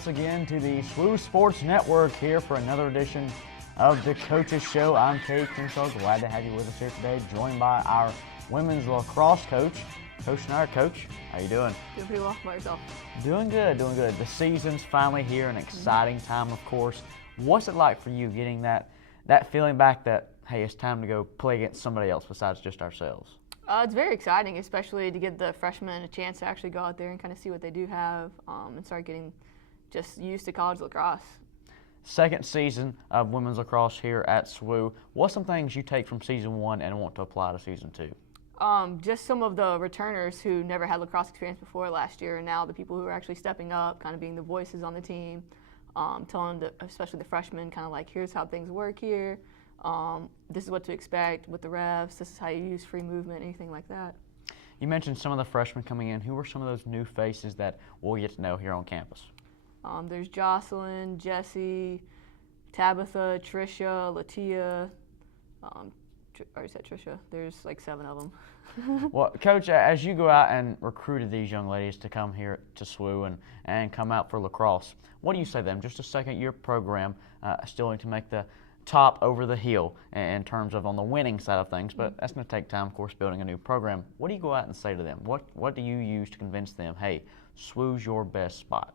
once again to the SWU Sports Network here for another edition of the Coaches Show. I'm Kate Kinshaw. Glad to have you with us here today, joined by our women's lacrosse coach, Coach Schneider. Coach, how you doing? Doing pretty well. How about yourself? Doing good, doing good. The season's finally here, an exciting time, of course. What's it like for you getting that feeling back that, hey, it's time to go play against somebody else besides just ourselves? It's very exciting, especially to give the freshmen a chance to actually go out there and kind of see what they do have and start getting just used to college lacrosse. Second season of women's lacrosse here at SWU. What's some things you take from season one and want to apply to season two? Just some of the returners who never had lacrosse experience before last year, and now the people who are actually stepping up, kind of being the voices on the team, telling especially the freshmen kind of like, here's how things work here. This is what to expect with the refs. This is how you use free movement, anything like that. You mentioned some of the freshmen coming in. Who are some of those new faces that we'll get to know here on campus? There's Jocelyn, Jessie, Tabitha, Trisha, Latia. I already said Trisha. There's like 7 of them. Well, Coach, as you go out and recruited these young ladies to come here to SWU and come out for lacrosse, what do you say to them? Just a second-year program, still need to make the top over the hill in terms of on the winning side of things, but that's going to take time, of course, building a new program. What do you go out and say to them? What do you use to convince them, hey, SWU's your best spot?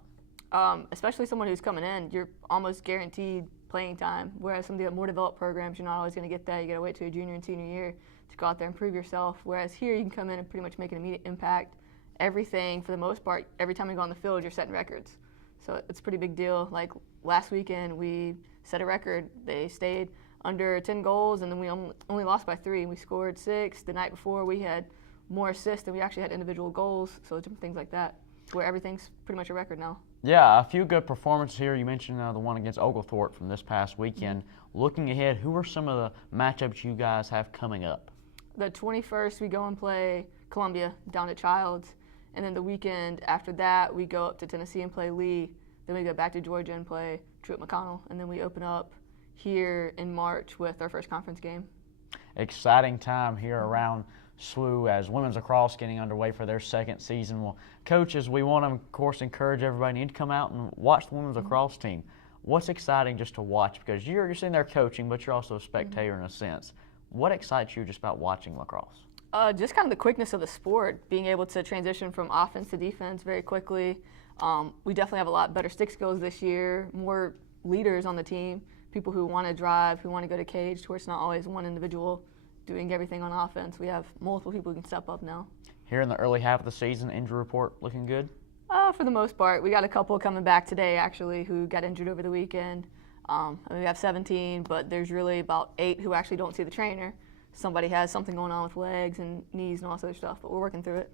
Especially someone who's coming in, you're almost guaranteed playing time, whereas some of the more developed programs, you're not always going to get that. You got to wait till your junior and senior year to go out there and prove yourself, whereas here you can come in and pretty much make an immediate impact. Everything, for the most part, every time you go on the field, you're setting records. So it's a pretty big deal. Like last weekend, we set a record. They stayed under 10 goals, and then we only lost by 3. We scored 6. The night before, we had more assists than we actually had individual goals, so different things like that, where everything's pretty much a record now. Yeah, a few good performances here. You mentioned the one against Oglethorpe from this past weekend. Looking ahead, who are some of the matchups you guys have coming up? The 21st, we go and play Columbia down at Childs, and then the weekend after that, we go up to Tennessee and play Lee. Then we go back to Georgia and play Truett McConnell, and then we open up here in March with our first conference game. Exciting time here around SWU as women's lacrosse getting underway for their second season. Well, coaches, we want to, of course, encourage everybody to come out and watch the women's lacrosse team. What's exciting just to watch? Because you're sitting there coaching, but you're also a spectator in a sense. What excites you just about watching lacrosse? Just kind of the quickness of the sport, being able to transition from offense to defense very quickly. We definitely have a lot better stick skills this year, more leaders on the team, people who want to drive, who want to go to cage, to where it's not always one individual doing everything on offense. We have multiple people who can step up now. Here in the early half of the season, injury report looking good? For the most part. We got a couple coming back today, actually, who got injured over the weekend. We have 17, but there's really about 8 who actually don't see the trainer. Somebody has something going on with legs and knees and all that other stuff, but we're working through it.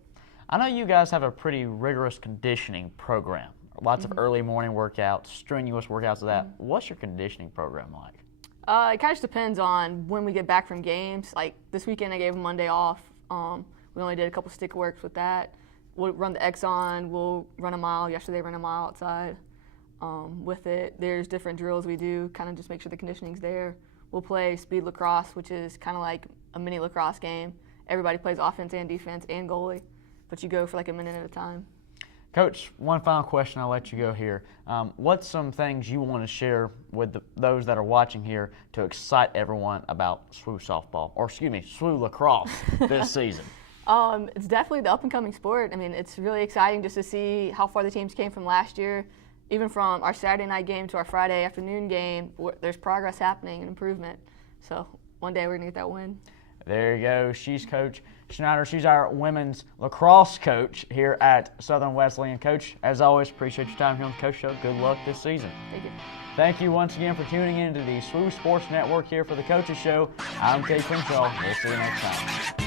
I know you guys have a pretty rigorous conditioning program. Lots of early morning workouts, strenuous workouts of that. What's your conditioning program like? It kind of just depends on when we get back from games. Like this weekend, I gave Monday off. We only did a couple stick works with that. We'll run the Exxon. We'll run a mile. Yesterday, ran a mile outside with it. There's different drills we do, kind of just make sure the conditioning's there. We'll play speed lacrosse, which is kind of like a mini lacrosse game. Everybody plays offense and defense and goalie, but you go for like a minute at a time. Coach, one final question, I'll let you go here. What's some things you want to share with those that are watching here to excite everyone about SWU softball, or excuse me, SWU lacrosse this season? It's definitely the up-and-coming sport. I mean, it's really exciting just to see how far the teams came from last year. Even from our Saturday night game to our Friday afternoon game, there's progress happening and improvement. So one day we're going to get that win. There you go. She's Coach Schneider. She's our women's lacrosse coach here at Southern Wesleyan. Coach, as always, appreciate your time here on the Coach Show. Good luck this season. Thank you. Thank you once again for tuning in to the SWU Sports Network here for the Coaches Show. I'm Kate Crenshaw. We'll see you next time.